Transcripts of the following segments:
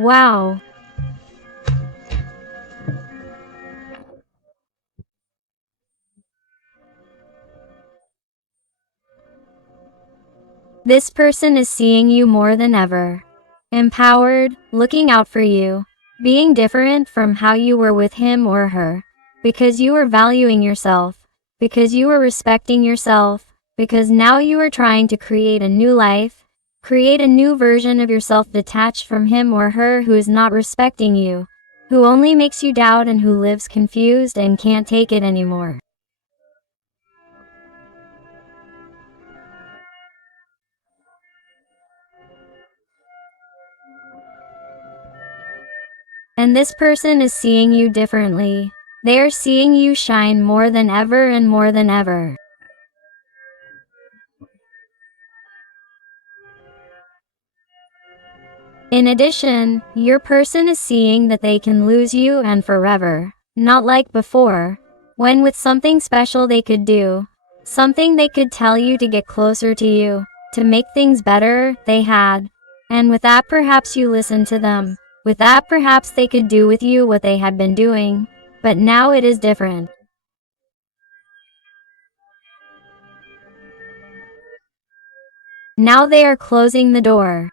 Wow. This person is seeing you more than ever. Empowered, looking out for you, being different from how you were with him or her. Because you are valuing yourself, because you are respecting yourself, because now you are trying to create a new life, create a new version of yourself detached from him or her who is not respecting you, who only makes you doubt and who lives confused and can't take it anymore. And this person is seeing you differently. They are seeing you shine more than ever and more than ever. In addition, your person is seeing that they can lose you and forever. Not like before, when with something special they could do, something they could tell you to get closer to you, to make things better, they had. And with that perhaps you listened to them. With that perhaps they could do with you what they had been doing. But now it is different. Now they are closing the door.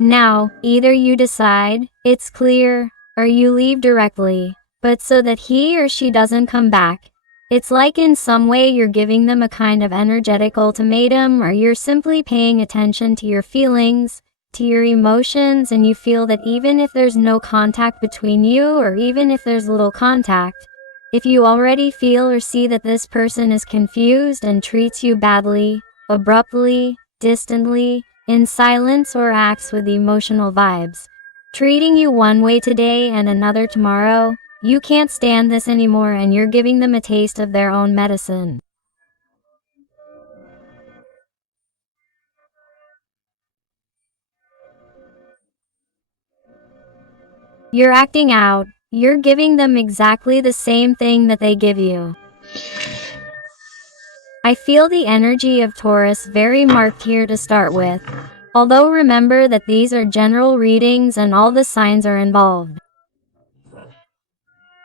Now, either you decide, it's clear, or you leave directly, but so that he or she doesn't come back. It's like in some way you're giving them a kind of energetic ultimatum, or you're simply paying attention to your feelings, to your emotions, and you feel that even if there's no contact between you, or even if there's little contact, if you already feel or see that this person is confused and treats you badly, abruptly, distantly, in silence or acts with emotional vibes, treating you one way today and another tomorrow, you can't stand this anymore and you're giving them a taste of their own medicine. You're acting out. You're giving them exactly the same thing that they give you. I feel the energy of Taurus very marked here to start with. Although remember that these are general readings and all the signs are involved.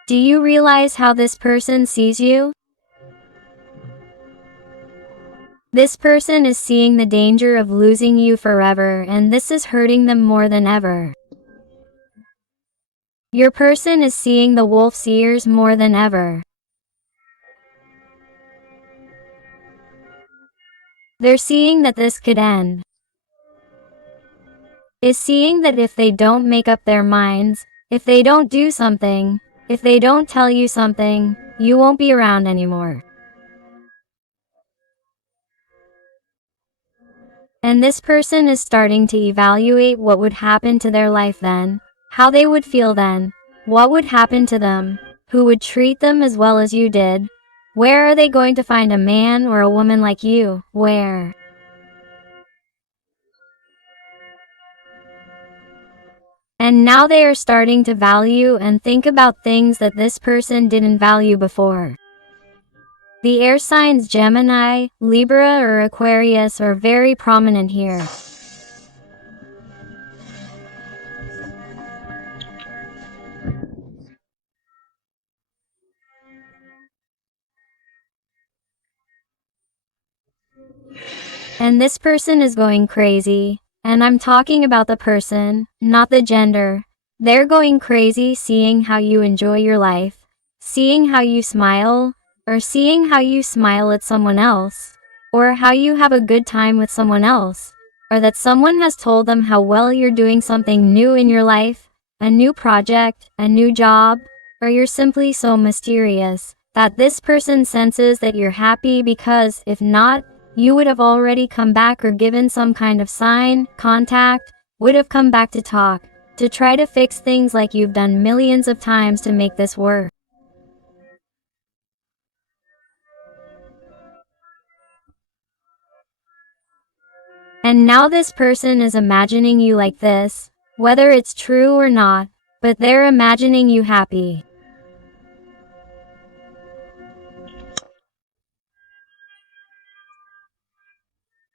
Do you realize how this person sees you? This person is seeing the danger of losing you forever, and this is hurting them more than ever. Your person is seeing the wolf's ears more than ever. They're seeing that this could end. Is seeing that if they don't make up their minds, if they don't do something, if they don't tell you something, you won't be around anymore. And this person is starting to evaluate what would happen to their life then, how they would feel then, what would happen to them, who would treat them as well as you did. Where are they going to find a man or a woman like you? Where? And now they are starting to value and think about things that this person didn't value before. The air signs Gemini, Libra, or Aquarius are very prominent here. And this person is going crazy. And I'm talking about the person, not the gender. They're going crazy seeing how you enjoy your life, seeing how you smile, or seeing how you smile at someone else, or how you have a good time with someone else, or that someone has told them how well you're doing something new in your life, a new project, a new job, or you're simply so mysterious that this person senses that you're happy because, if not, you would have already come back or given some kind of sign, contact, would have come back to talk, to try to fix things like you've done millions of times to make this work. And now this person is imagining you like this, whether it's true or not, but they're imagining you happy.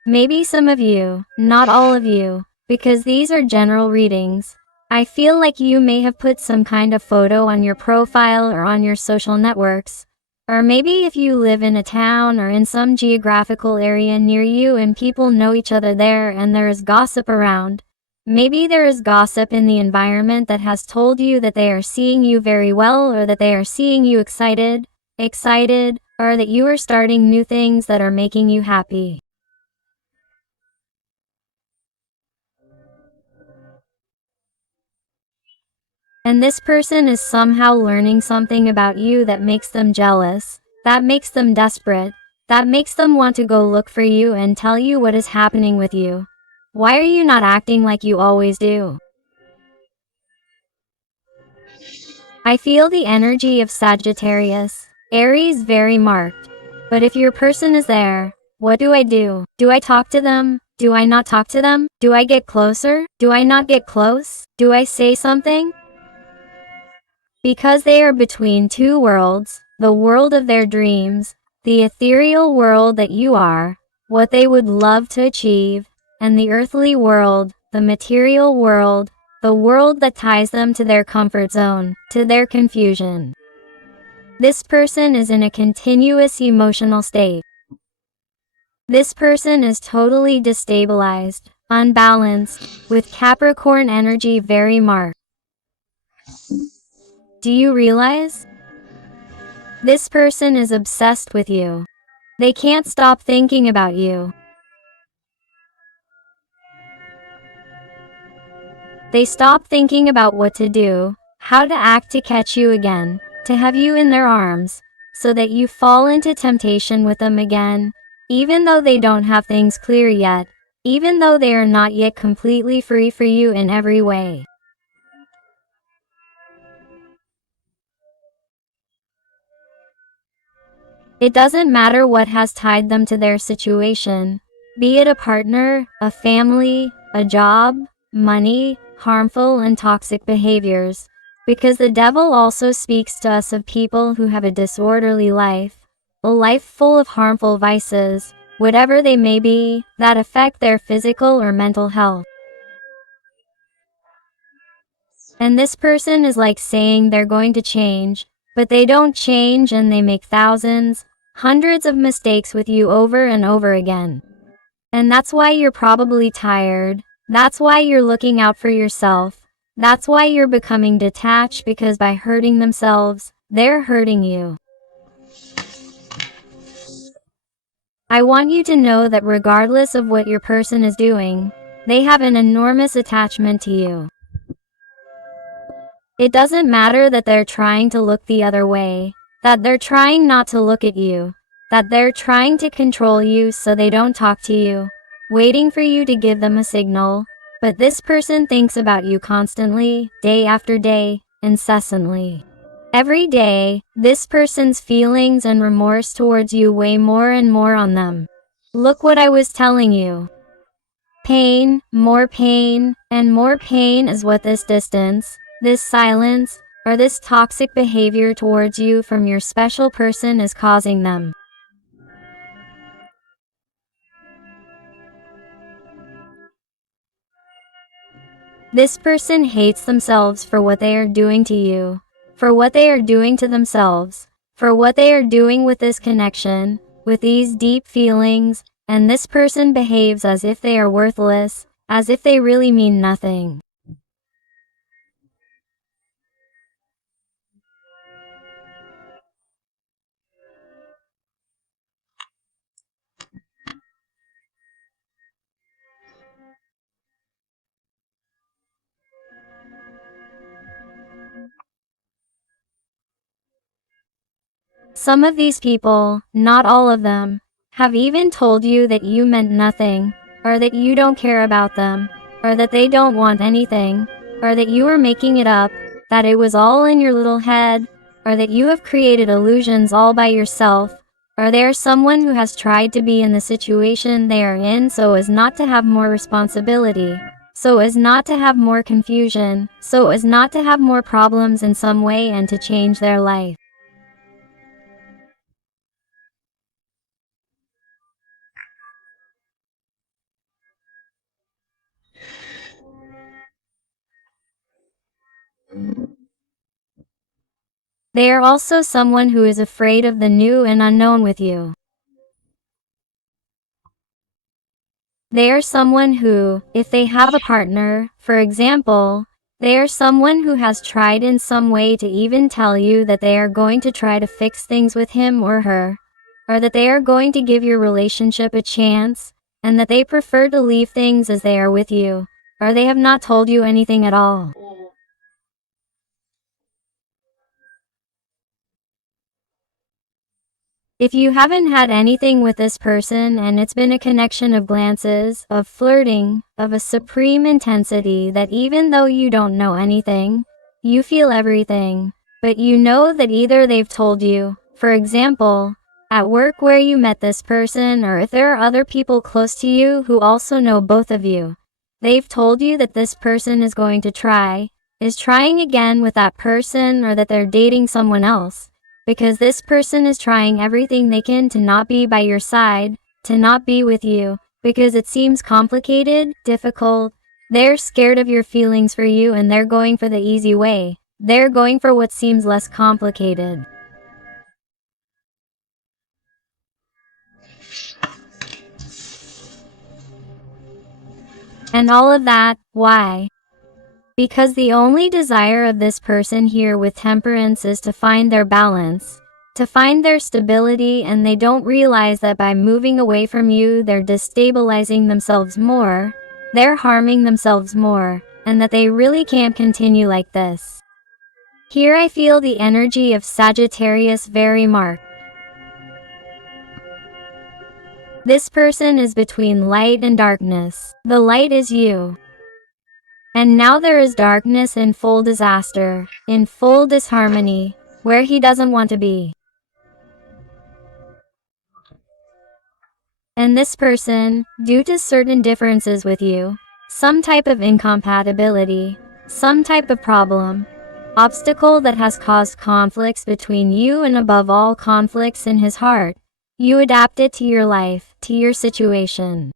Maybe some of you, not all of you, because these are general readings. I feel like you may have put some kind of photo on your profile or on your social networks. Or maybe if you live in a town or in some geographical area near you and people know each other there and there is gossip around. Maybe there is gossip in the environment that has told you that they are seeing you very well, or that they are seeing you excited, or that you are starting new things that are making you happy. And this person is somehow learning something about you that makes them jealous, that makes them desperate, that makes them want to go look for you and tell you what is happening with you. Why are you not acting like you always do? I feel the energy of Sagittarius, Aries very marked. But if your person is there, what do I do? Do I talk to them? Do I not talk to them? Do I get closer? Do I not get close? Do I say something? Because they are between two worlds, the world of their dreams, the ethereal world that you are, what they would love to achieve, and the earthly world, the material world, the world that ties them to their comfort zone, to their confusion. This person is in a continuous emotional state. This person is totally destabilized, unbalanced, with Capricorn energy very marked. Do you realize? This person is obsessed with you. They can't stop thinking about you. They stop thinking about what to do, how to act to catch you again, to have you in their arms, so that you fall into temptation with them again, even though they don't have things clear yet, even though they are not yet completely free for you in every way. It doesn't matter what has tied them to their situation, be it a partner, a family, a job, money, harmful and toxic behaviors, because the devil also speaks to us of people who have a disorderly life, a life full of harmful vices, whatever they may be, that affect their physical or mental health. And this person is like saying they're going to change, but they don't change and they make thousands, hundreds of mistakes with you over and over again. And that's why you're probably tired. That's why you're looking out for yourself. That's why you're becoming detached, because by hurting themselves, they're hurting you. I want you to know that regardless of what your person is doing, they have an enormous attachment to you. It doesn't matter that they're trying to look the other way, that they're trying not to look at you, that they're trying to control you so they don't talk to you, waiting for you to give them a signal, but this person thinks about you constantly, day after day, incessantly. Every day, this person's feelings and remorse towards you weigh more and more on them. Look what I was telling you. Pain, and more pain is what this distance, this silence, or this toxic behavior towards you from your special person is causing them. This person hates themselves for what they are doing to you, for what they are doing to themselves, for what they are doing with this connection, with these deep feelings, and this person behaves as if they are worthless, as if they really mean nothing. Some of these people, not all of them, have even told you that you meant nothing, or that you don't care about them, or that they don't want anything, or that you were making it up, that it was all in your little head, or that you have created illusions all by yourself, or they are someone who has tried to be in the situation they are in so as not to have more responsibility, so as not to have more confusion, so as not to have more problems in some way and to change their life. They are also someone who is afraid of the new and unknown with you. They are someone who, if they have a partner, for example, they are someone who has tried in some way to even tell you that they are going to try to fix things with him or her, or that they are going to give your relationship a chance, and that they prefer to leave things as they are with you, or they have not told you anything at all. If you haven't had anything with this person and it's been a connection of glances, of flirting, of a supreme intensity that even though you don't know anything, you feel everything, but you know that either they've told you, for example, at work where you met this person, or if there are other people close to you who also know both of you, they've told you that this person is going to is trying again with that person, or that they're dating someone else. Because this person is trying everything they can to not be by your side, to not be with you, because it seems complicated, difficult. They're scared of your feelings for you and they're going for the easy way. They're going for what seems less complicated. And all of that, why? Because the only desire of this person here with temperance is to find their balance, to find their stability, and they don't realize that by moving away from you, they're destabilizing themselves more, they're harming themselves more, and that they really can't continue like this. Here I feel the energy of Sagittarius very marked. This person is between light and darkness. The light is you. And now there is darkness in full disaster, in full disharmony, where he doesn't want to be. And this person, due to certain differences with you, some type of incompatibility, some type of problem, obstacle that has caused conflicts between you, and above all conflicts in his heart, you adapt it to your life, to your situation.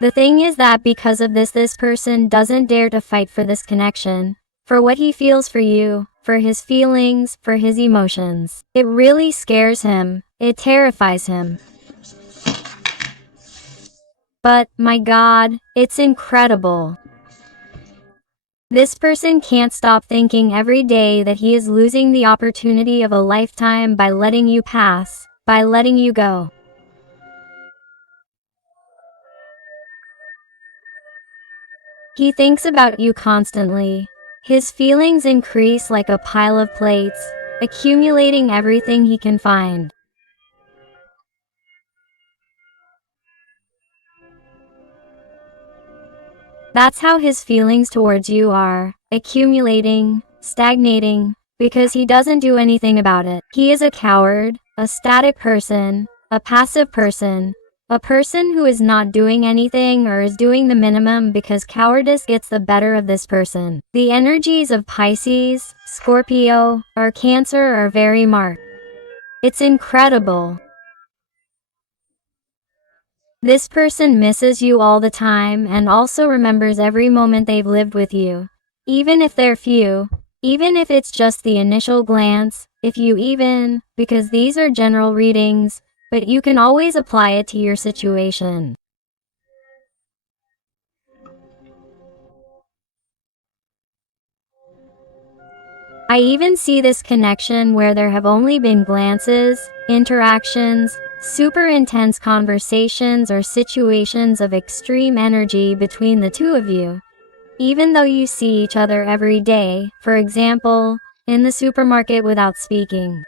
The thing is that because of this person doesn't dare to fight for this connection, for what he feels for you, for his feelings, for his emotions. It really scares him, it terrifies him. But, my God, it's incredible. This person can't stop thinking every day that he is losing the opportunity of a lifetime by letting you pass, by letting you go. He thinks about you constantly. His feelings increase like a pile of plates, accumulating everything he can find. That's how his feelings towards you are, accumulating, stagnating, because he doesn't do anything about it. He is a coward, a static person, a passive person, a person who is not doing anything or is doing the minimum because cowardice gets the better of this person. The energies of Pisces, Scorpio, or Cancer are very marked. It's incredible. This person misses you all the time and also remembers every moment they've lived with you. Even if they're few, even if it's just the initial glance, because these are general readings, but you can always apply it to your situation. I even see this connection where there have only been glances, interactions, super intense conversations, or situations of extreme energy between the two of you. Even though you see each other every day, for example, in the supermarket without speaking.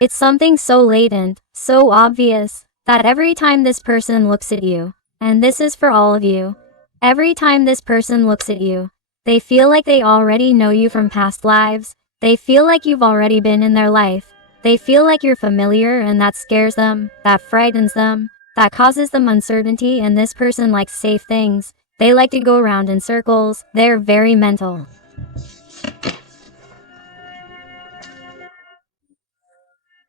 It's something so latent, so obvious, that every time this person looks at you, and this is for all of you, every time this person looks at you, they feel like they already know you from past lives, they feel like you've already been in their life, they feel like you're familiar, and that scares them, that frightens them, that causes them uncertainty. And this person likes safe things, they like to go around in circles, they're very mental.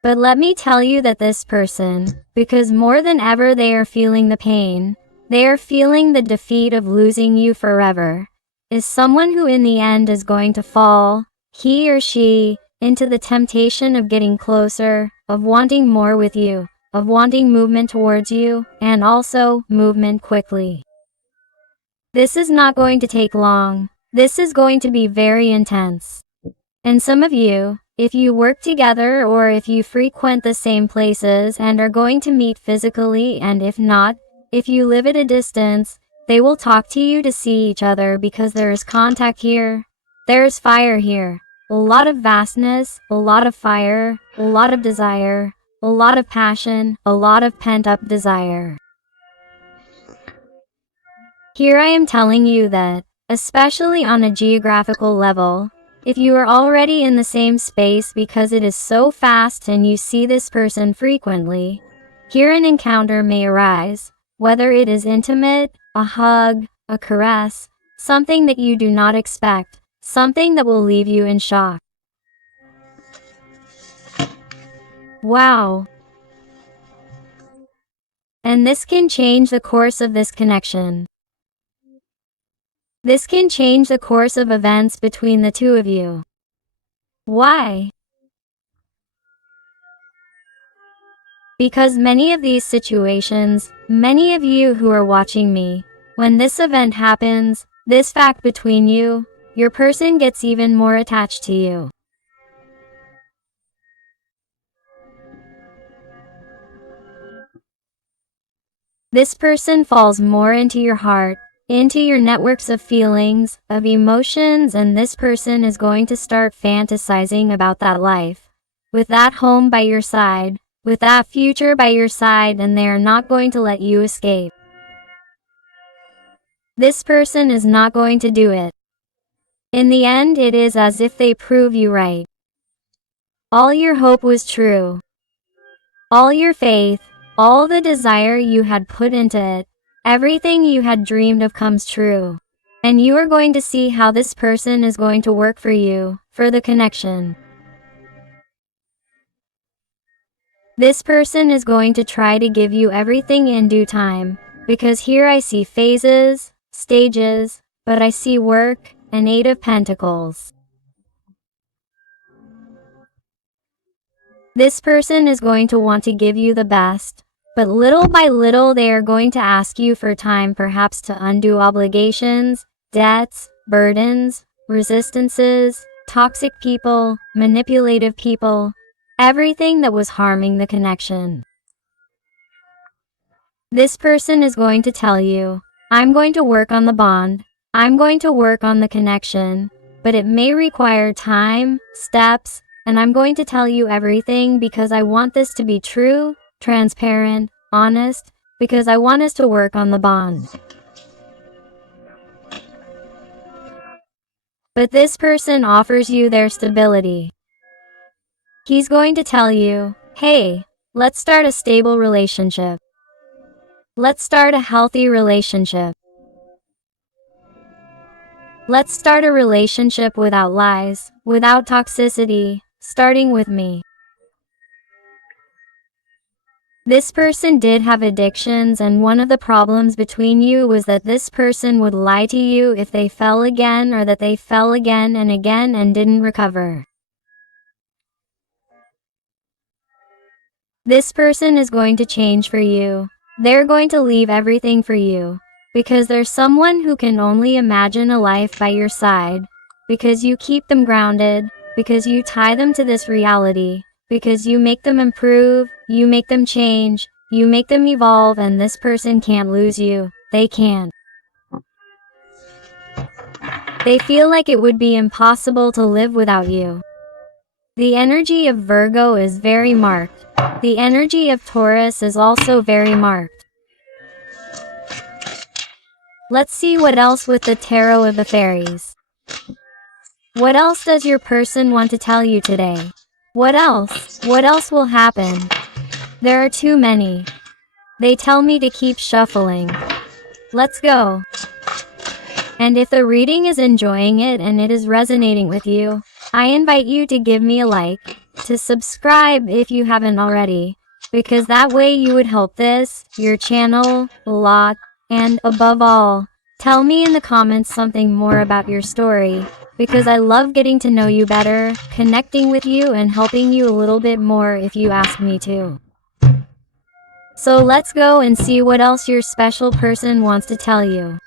But let me tell you that this person, because more than ever they are feeling the pain, they are feeling the defeat of losing you forever. is someone who in the end is going to fall, he or she, into the temptation of getting closer, of wanting more with you, of wanting movement towards you, and also movement quickly. This is not going to take long. This is going to be very intense. And some of you, if you work together or if you frequent the same places and are going to meet physically, and if not, if you live at a distance, they will talk to you to see each other because there is contact here. There is fire here. A lot of vastness, a lot of fire, a lot of desire, a lot of passion, a lot of pent-up desire. Here I am telling you that, especially on a geographical level, if you are already in the same space because it is so fast and you see this person frequently, here an encounter may arise, whether it is intimate, a hug, a caress, something that you do not expect, something that will leave you in shock. Wow. And this can change the course of this connection. This can change the course of events between the two of you. Why? Because many of these situations, many of you who are watching me, when this event happens, this fact between you, your person gets even more attached to you. This person falls more into your heart, into your networks of feelings, of emotions, and this person is going to start fantasizing about that life, with that home by your side, with that future by your side, and they are not going to let you escape. This person is not going to do it. In the end, it is as if they prove you right. All your hope was true. All your faith, all the desire you had put into it, everything you had dreamed of comes true. And you are going to see how this person is going to work for you, for the connection. This person is going to try to give you everything in due time, because here I see phases, stages, but I see work, an 8 of Pentacles. This person is going to want to give you the best, but little by little they are going to ask you for time, perhaps to undo obligations, debts, burdens, resistances, toxic people, manipulative people, everything that was harming the connection. This person is going to tell you, I'm going to work on the bond, I'm going to work on the connection, but it may require time, steps, and I'm going to tell you everything because I want this to be true, transparent, honest, because I want us to work on the bond. But this person offers you their stability. He's going to tell you, hey, let's start a stable relationship. Let's start a healthy relationship. Let's start a relationship without lies, without toxicity, starting with me. This person did have addictions, and one of the problems between you was that this person would lie to you if they fell again, or that they fell again and didn't recover. This person is going to change for you. They're going to leave everything for you, because there's someone who can only imagine a life by your side, because you keep them grounded, because you tie them to this reality, because you make them improve, you make them change, you make them evolve, and this person can't lose you. They can't. They feel like it would be impossible to live without you. The energy of Virgo is very marked. The energy of Taurus is also very marked. Let's see what else with the Tarot of the Fairies. What else does your person want to tell you today? What else? What else will happen? There are too many. They tell me to keep shuffling. Let's go. And if the reading is enjoying it and it is resonating with you, I invite you to give me a like, to subscribe if you haven't already, because that way you would help this, your channel, a lot, and above all, Tell me in the comments something more about your story, because I love getting to know you better, connecting with you and helping you a little bit more if you ask me to. So let's go and see what else your special person wants to tell you.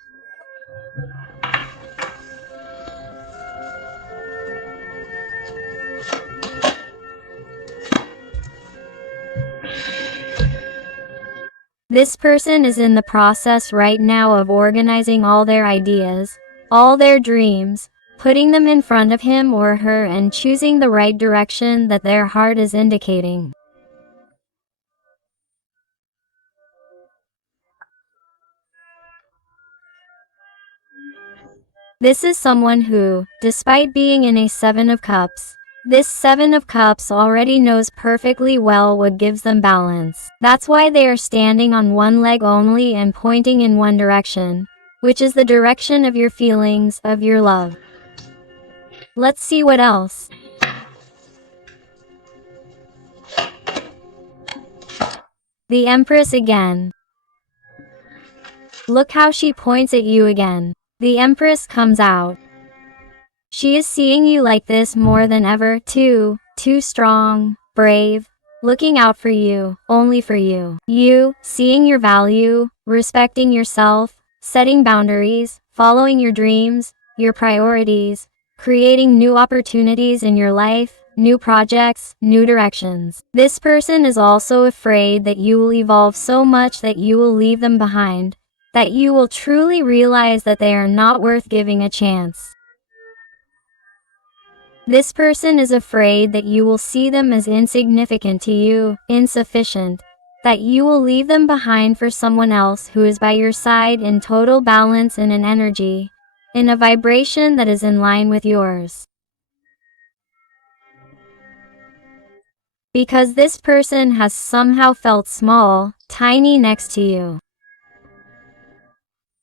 This person is in the process right now of organizing all their ideas, all their dreams, putting them in front of him or her and choosing the right direction that their heart is indicating. This is someone who, despite being in a Seven of Cups, this Seven of Cups already knows perfectly well what gives them balance. That's why they are standing on one leg only and pointing in one direction, which is the direction of your feelings, of your love. Let's see what else. The Empress again. Look how she points at you again. The Empress comes out. She is seeing you like this more than ever, too strong, brave, looking out for you, only for you. You, seeing your value, respecting yourself, setting boundaries, following your dreams, your priorities, creating new opportunities in your life, new projects, new directions. This person is also afraid that you will evolve so much that you will leave them behind, that you will truly realize that they are not worth giving a chance. This person is afraid that you will see them as insignificant to you, insufficient, that you will leave them behind for someone else who is by your side in total balance and in energy, in a vibration that is in line with yours. Because this person has somehow felt small, tiny next to you.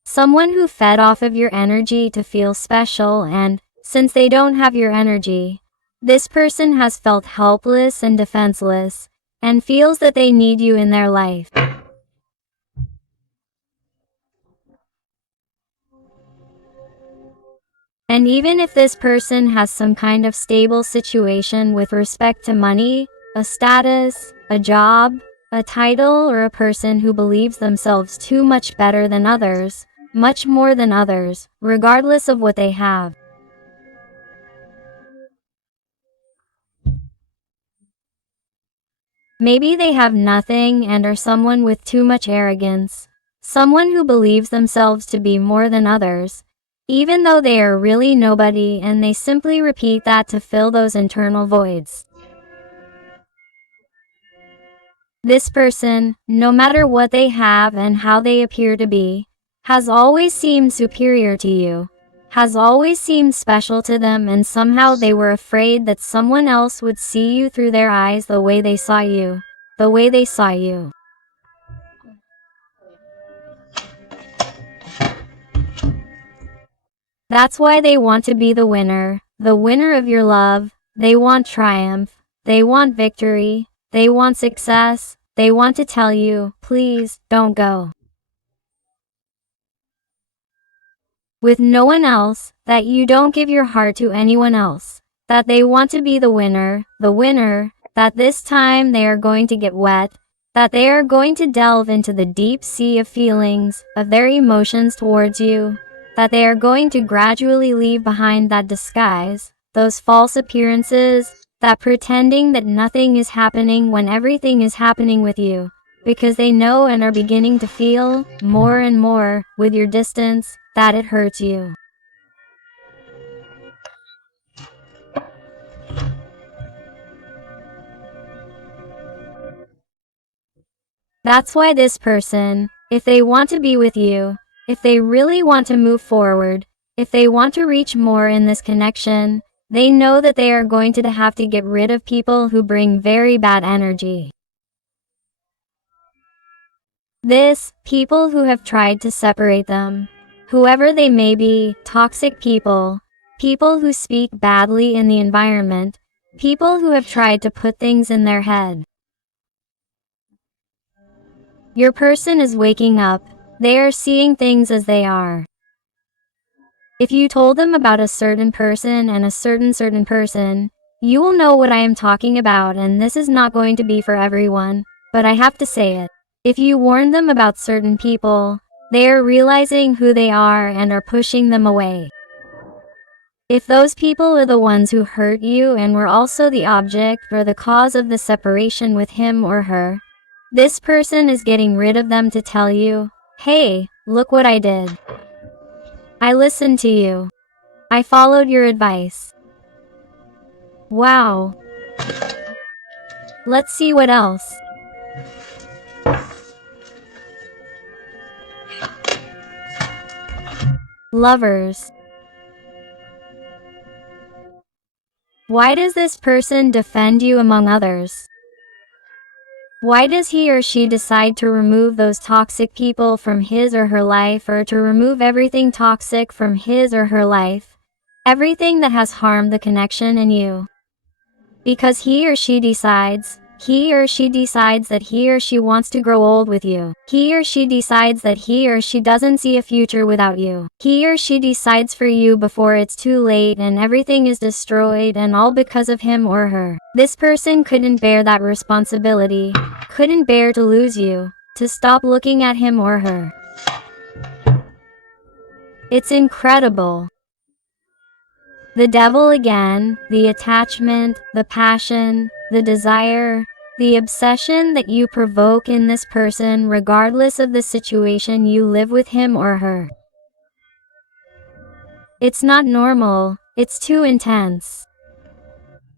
Someone who fed off of your energy to feel special, and, since they don't have your energy, this person has felt helpless and defenseless, and feels that they need you in their life. And even if this person has some kind of stable situation with respect to money, a status, a job, a title, or a person who believes themselves too much better than others, much more than others, regardless of what they have. Maybe they have nothing and are someone with too much arrogance, someone who believes themselves to be more than others, even though they are really nobody, and they simply repeat that to fill those internal voids. This person, no matter what they have and how they appear to be, has always seemed superior to you, has always seemed special to them, and somehow they were afraid that someone else would see you through their eyes the way they saw you, the way they saw you. That's why they want to be the winner of your love. They want triumph, they want victory, they want success, they want to tell you, please, don't go. With no one else, that you don't give your heart to anyone else, that they want to be the winner, that this time they are going to get wet, that they are going to delve into the deep sea of feelings, of their emotions towards you, that they are going to gradually leave behind that disguise, those false appearances, that pretending that nothing is happening when everything is happening with you, because they know and are beginning to feel, more and more, with your distance, that it hurts you. That's why this person, if they want to be with you, if they really want to move forward, if they want to reach more in this connection, they know that they are going to have to get rid of people who bring very bad energy. People who have tried to separate them, whoever they may be, toxic people, people who speak badly in the environment, people who have tried to put things in their head. Your person is waking up. They are seeing things as they are. If you told them about a certain person and a certain person, you will know what I am talking about, and this is not going to be for everyone, but I have to say it. If you warn them about certain people, they are realizing who they are and are pushing them away. If those people are the ones who hurt you and were also the object or the cause of the separation with him or her, this person is getting rid of them to tell you, hey, look what I did. I listened to you. I followed your advice. Wow. Let's see what else. Lovers. Why does this person defend you among others? Why does he or she decide to remove those toxic people from his or her life, or to remove everything toxic from his or her life? Everything that has harmed the connection in you. Because he or she decides that he or she wants to grow old with you. He or she decides that he or she doesn't see a future without you. He or she decides for you before it's too late and everything is destroyed, and all because of him or her. This person couldn't bear that responsibility, couldn't bear to lose you, to stop looking at him or her. It's incredible. The devil again, the attachment, the passion, the desire, the obsession that you provoke in this person regardless of the situation you live with him or her. It's not normal, it's too intense.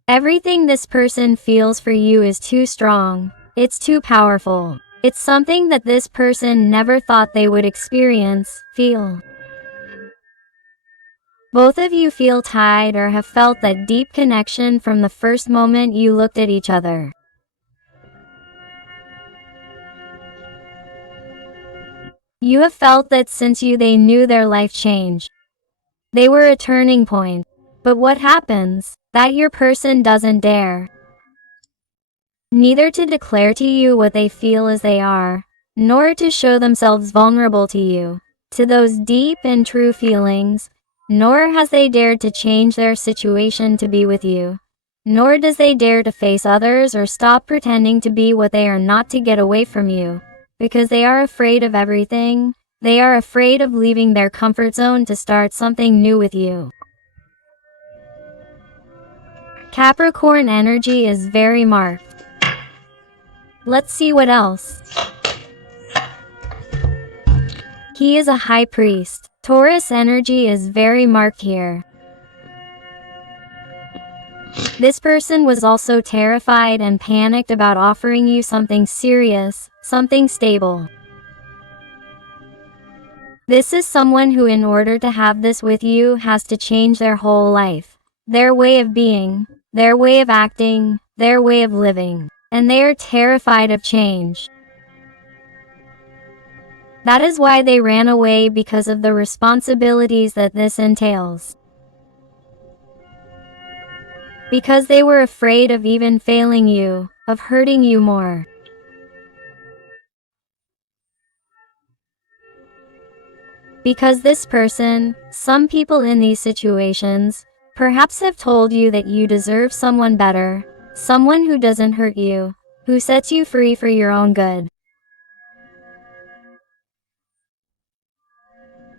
Everything this person feels for you is too strong, it's too powerful. It's something that this person never thought they would experience, feel. Both of you feel tied or have felt that deep connection from the first moment you looked at each other. You have felt that since they knew their life changed. They were a turning point. But what happens? That your person doesn't dare. Neither to declare to you what they feel as they are, nor to show themselves vulnerable to you, to those deep and true feelings, nor has they dared to change their situation to be with you, nor does they dare to face others or stop pretending to be what they are not to get away from you, because they are afraid of everything. They are afraid of leaving their comfort zone to start something new with you. Capricorn energy is very marked. Let's see what else. He is a high priest. Taurus energy is very marked here. This person was also terrified and panicked about offering you something serious, something stable. This is someone who, in order to have this with you, has to change their whole life, their way of being, their way of acting, their way of living, and they are terrified of change. That is why they ran away, because of the responsibilities that this entails. Because they were afraid of even failing you, of hurting you more. Because this person, some people in these situations, perhaps have told you that you deserve someone better, someone who doesn't hurt you, who sets you free for your own good.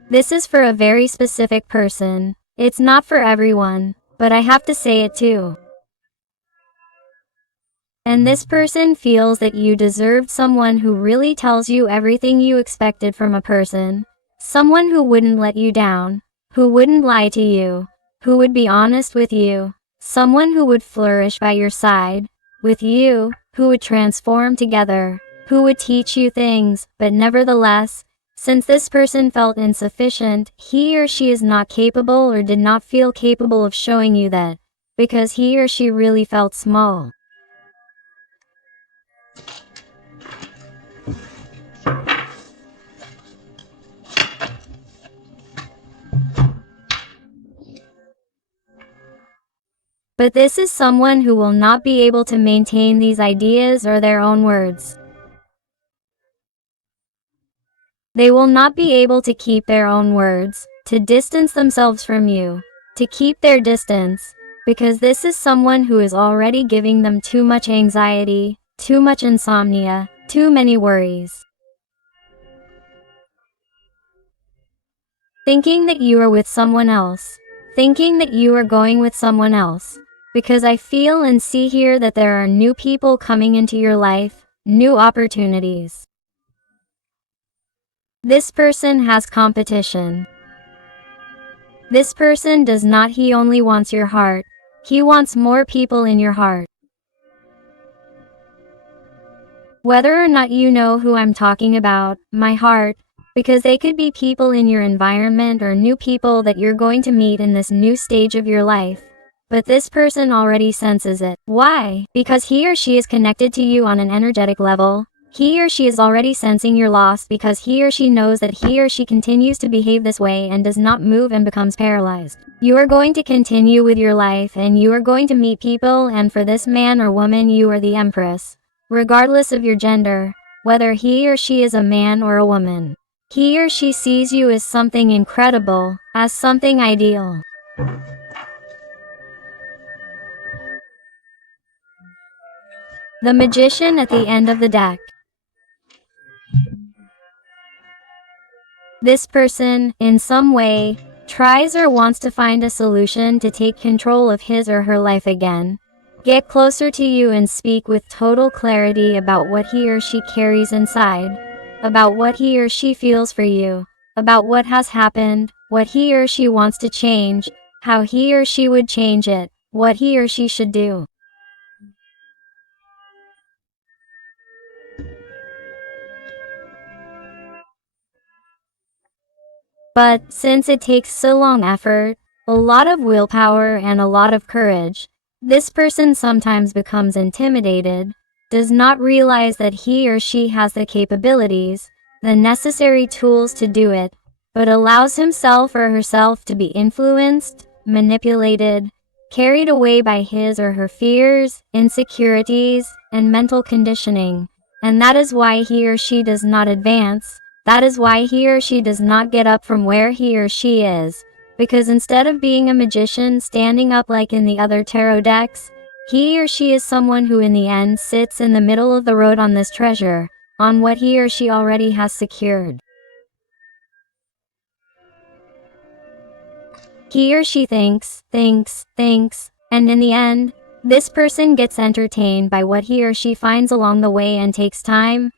This is for a very specific person. It's not for everyone, but I have to say it too. And this person feels that you deserved someone who really tells you everything you expected from a person, someone who wouldn't let you down, who wouldn't lie to you, who would be honest with you, someone who would flourish by your side, with you, who would transform together, who would teach you things, but nevertheless, since this person felt insufficient, he or she is not capable or did not feel capable of showing you that, because he or she really felt small. But this is someone who will not be able to maintain these ideas or their own words. They will not be able to keep their own words, to distance themselves from you, to keep their distance, because this is someone who is already giving them too much anxiety, too much insomnia, too many worries. Thinking that you are with someone else, thinking that you are going with someone else, because I feel and see here that there are new people coming into your life, new opportunities. This person has competition. This person does not, he only wants your heart. He wants more people in your heart. Whether or not you know who I'm talking about, my heart, because they could be people in your environment or new people that you're going to meet in this new stage of your life. But this person already senses it. Why? Because he or she is connected to you on an energetic level. He or she is already sensing your loss because he or she knows that he or she continues to behave this way and does not move and becomes paralyzed. You are going to continue with your life and you are going to meet people, and for this man or woman you are the empress. Regardless of your gender, whether he or she is a man or a woman. He or she sees you as something incredible, as something ideal. The Magician at the end of the deck. This person, in some way, tries or wants to find a solution to take control of his or her life again. Get closer to you and speak with total clarity about what he or she carries inside, about what he or she feels for you, about what has happened, what he or she wants to change, how he or she would change it, what he or she should do. But since it takes so long effort, a lot of willpower and a lot of courage, this person sometimes becomes intimidated, does not realize that he or she has the capabilities, the necessary tools to do it, but allows himself or herself to be influenced, manipulated, carried away by his or her fears, insecurities, and mental conditioning, and that is why he or she does not advance. That is why he or she does not get up from where he or she is, because instead of being a magician standing up like in the other tarot decks, he or she is someone who in the end sits in the middle of the road on this treasure, on what he or she already has secured. He or she thinks, and in the end, this person gets entertained by what he or she finds along the way and takes time,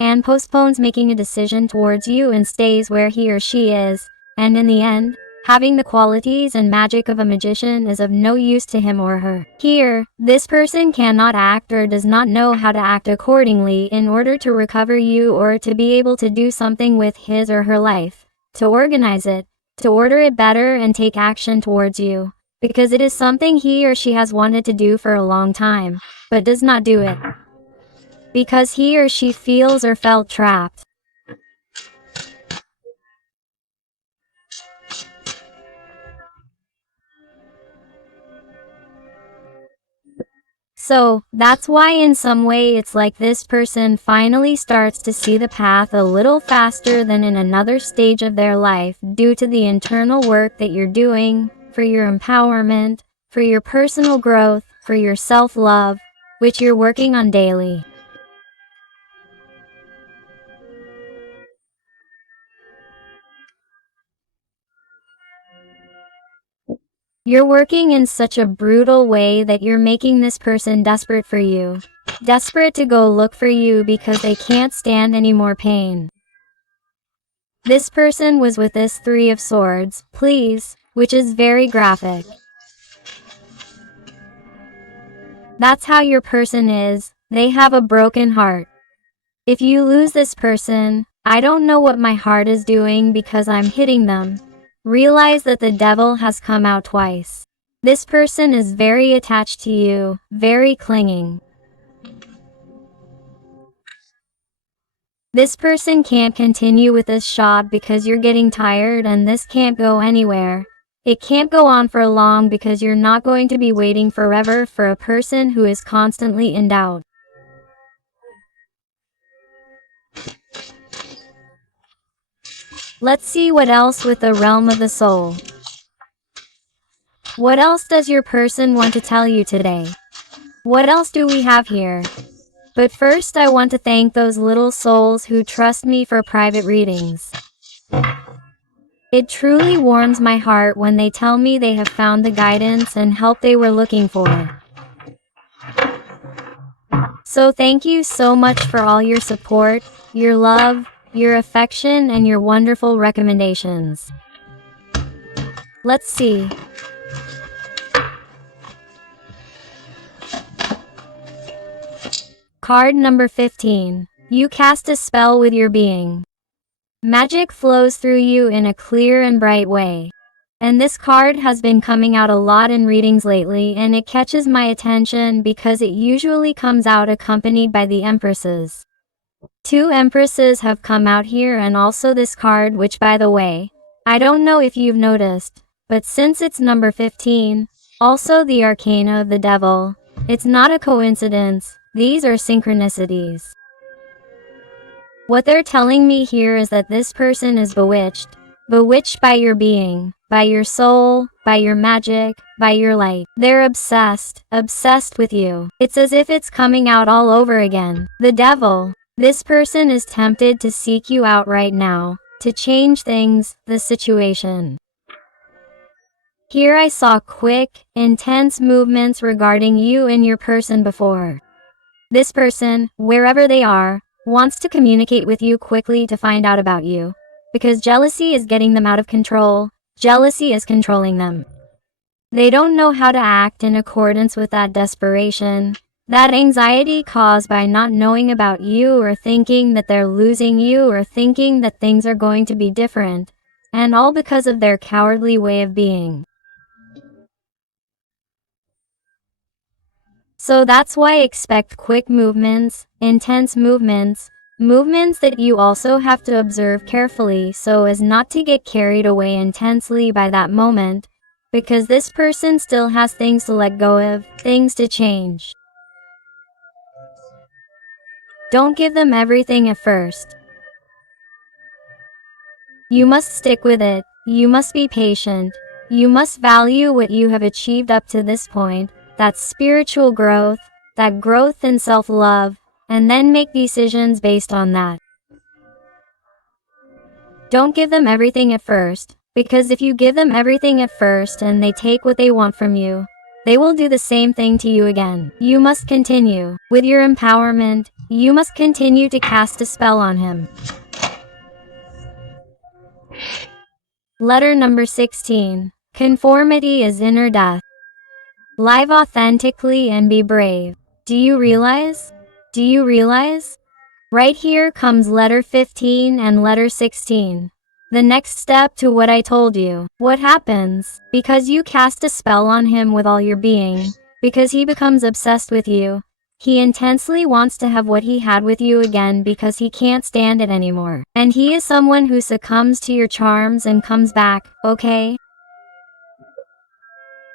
and postpones making a decision towards you and stays where he or she is, and in the end, having the qualities and magic of a magician is of no use to him or her. Here, this person cannot act or does not know how to act accordingly in order to recover you or to be able to do something with his or her life, to organize it, to order it better and take action towards you, because it is something he or she has wanted to do for a long time, but does not do it, because he or she feels or felt trapped. So, that's why in some way it's like this person finally starts to see the path a little faster than in another stage of their life due to the internal work that you're doing, for your empowerment, for your personal growth, for your self-love, which you're working on daily. You're working in such a brutal way that you're making this person desperate for you. Desperate to go look for you because they can't stand any more pain. This person was with this Three of Swords, please, which is very graphic. That's how your person is. They have a broken heart. If you lose this person, I don't know what my heart is doing because I'm hitting them. Realize that the devil has come out twice. This person is very attached to you, very clinging. This person can't continue with this shot because you're getting tired and this can't go anywhere. It can't go on for long because you're not going to be waiting forever for a person who is constantly in doubt. Let's see what else with the realm of the soul. What else does your person want to tell you today? What else do we have here? But first I want to thank those little souls who trust me for private readings. It truly warms my heart when they tell me they have found the guidance and help they were looking for. So thank you so much for all your support, your love, your affection, and your wonderful recommendations. Let's see. Card number 15. You cast a spell with your being. Magic flows through you in a clear and bright way. And this card has been coming out a lot in readings lately, and it catches my attention because it usually comes out accompanied by the Empresses. 2 Empresses have come out here, and also this card, which by the way, I don't know if you've noticed, but since it's number 15, also the Arcana of the Devil, it's not a coincidence, these are synchronicities. What they're telling me here is that this person is bewitched. Bewitched by your being, by your soul, by your magic, by your light. They're obsessed with you. It's as if it's coming out all over again. The devil. This person is tempted to seek you out right now, to change things, the situation. Here I saw quick, intense movements regarding you and your person before. This person, wherever they are, wants to communicate with you quickly to find out about you. Because jealousy is getting them out of control, jealousy is controlling them. They don't know how to act in accordance with that desperation, that anxiety caused by not knowing about you or thinking that they're losing you or thinking that things are going to be different, and all because of their cowardly way of being. So that's why I expect quick movements, intense movements, movements that you also have to observe carefully so as not to get carried away intensely by that moment, because this person still has things to let go of, things to change. Don't give them everything at first. You must stick with it, you must be patient, you must value what you have achieved up to this point, that spiritual growth, that growth in self-love, and then make decisions based on that. Don't give them everything at first, because if you give them everything at first and they take what they want from you, they will do the same thing to you again. You must continue. With your empowerment, you must continue to cast a spell on him. Letter number 16. Conformity is inner death. Live authentically and be brave. Do you realize? Do you realize? Right here comes letter 15 and letter 16. The next step to what I told you. What happens? Because you cast a spell on him with all your being, because he becomes obsessed with you. He intensely wants to have what he had with you again because he can't stand it anymore. And he is someone who succumbs to your charms and comes back, okay?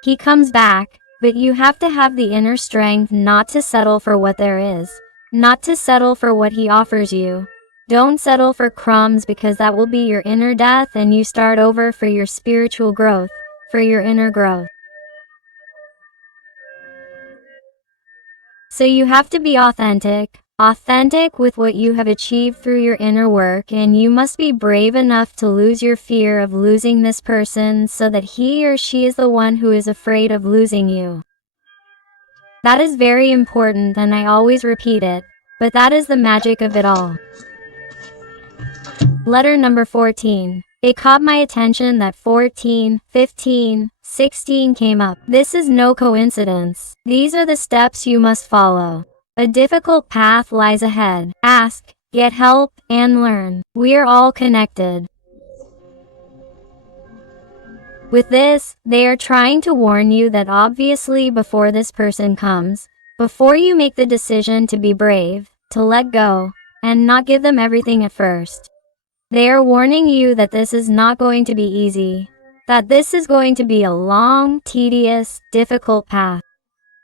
He comes back, but you have to have the inner strength not to settle for what there is, not to settle for what he offers you. Don't settle for crumbs because that will be your inner death and you start over for your spiritual growth, for your inner growth. So you have to be authentic with what you have achieved through your inner work, and you must be brave enough to lose your fear of losing this person so that he or she is the one who is afraid of losing you. That is very important and I always repeat it, but that is the magic of it all. Letter number 14. It caught my attention that 14, 15, 16 came up. This is no coincidence. These are the steps you must follow. A difficult path lies ahead. Ask, get help, and learn. We are all connected. With this, they are trying to warn you that obviously before this person comes, before you make the decision to be brave, to let go, and not give them everything at first, they are warning you that this is not going to be easy, that this is going to be a long, tedious, difficult path.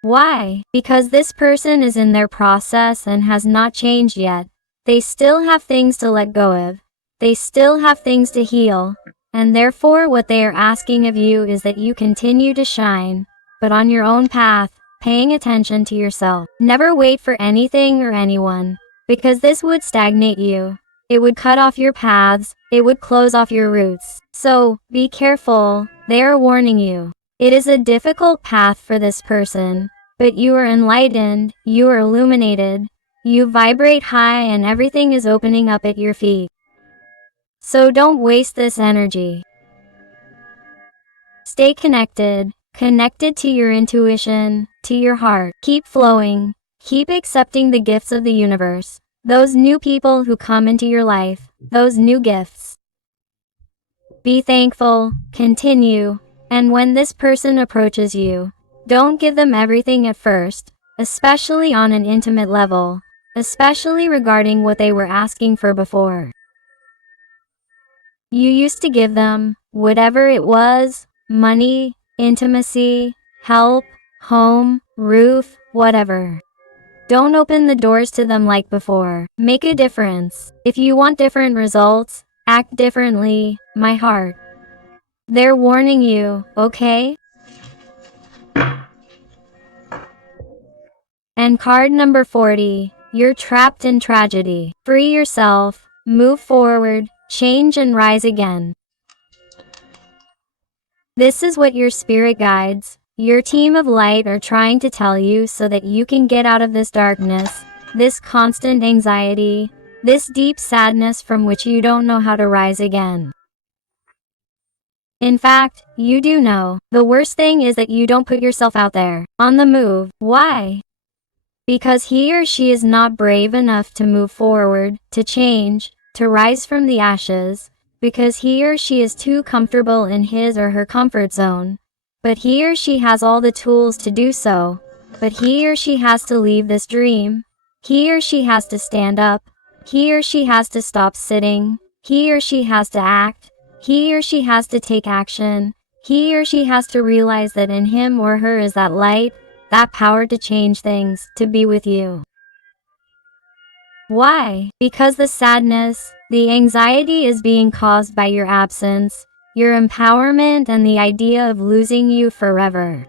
Why? Because this person is in their process and has not changed yet. They still have things to let go of. They still have things to heal, and therefore what they are asking of you is that you continue to shine, but on your own path, paying attention to yourself. Never wait for anything or anyone, because this would stagnate you. It would cut off your paths, it would close off your roots. So, be careful, they are warning you. It is a difficult path for this person, but you are enlightened, you are illuminated, you vibrate high and everything is opening up at your feet. So don't waste this energy. Stay connected to your intuition, to your heart. Keep flowing, keep accepting the gifts of the universe. Those new people who come into your life, those new gifts. Be thankful, continue, and when this person approaches you, don't give them everything at first, especially on an intimate level, especially regarding what they were asking for before. You used to give them whatever it was, money, intimacy, help, home, roof, whatever. Don't open the doors to them like before. Make a difference. If you want different results, act differently, my heart. They're warning you, okay? And card number 40, you're trapped in tragedy. Free yourself, move forward, change and rise again. This is what your spirit guides, your team of light are trying to tell you so that you can get out of this darkness, this constant anxiety, this deep sadness from which you don't know how to rise again. In fact, you do know. The worst thing is that you don't put yourself out there, on the move. Why? Because he or she is not brave enough to move forward, to change, to rise from the ashes, because he or she is too comfortable in his or her comfort zone. But he or she has all the tools to do so. But he or she has to leave this dream. He or she has to stand up. He or she has to stop sitting. He or she has to act. He or she has to take action. He or she has to realize that in him or her is that light, that power to change things, to be with you. Why? Because the sadness, the anxiety is being caused by your absence, your empowerment and the idea of losing you forever.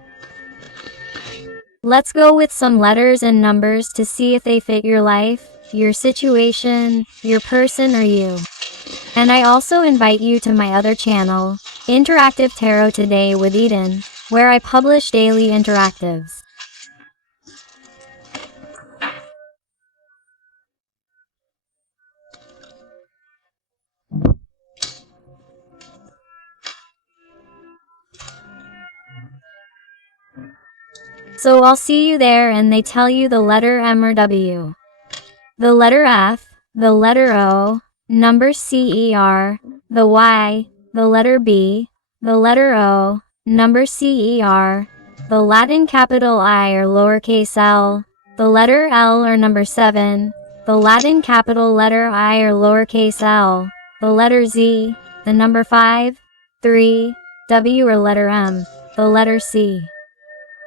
Let's go with some letters and numbers to see if they fit your life, your situation, your person or you. And I also invite you to my other channel, Interactive Tarot Today with Eden, where I publish daily interactives. So I'll see you there and they tell you the letter M or W. The letter F, the letter O, number CER, the Y, the letter B, the letter O, number CER, the Latin capital I or lowercase l, the letter L or number 7, the Latin capital letter I or lowercase l, the letter Z, the number 5, 3, W or letter M, the letter C.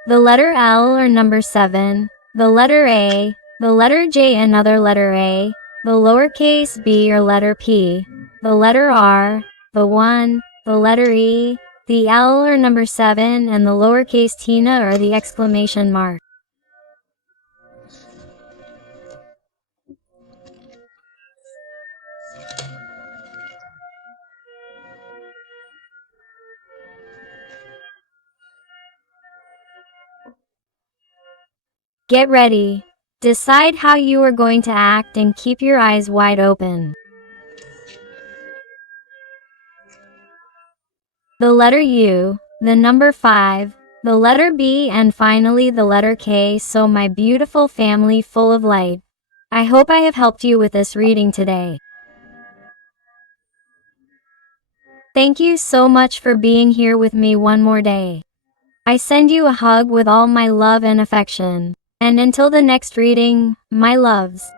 The letter L or number 7, the letter A, the letter J another letter A, the lowercase b or letter P, the letter R, the 1, the letter E, the L or number 7 and the lowercase Tina or the exclamation mark. Get ready. Decide how you are going to act and keep your eyes wide open. The letter U, the number 5, the letter B and finally the letter K. So my beautiful family full of light, I hope I have helped you with this reading today. Thank you so much for being here with me one more day. I send you a hug with all my love and affection. And until the next reading, my loves.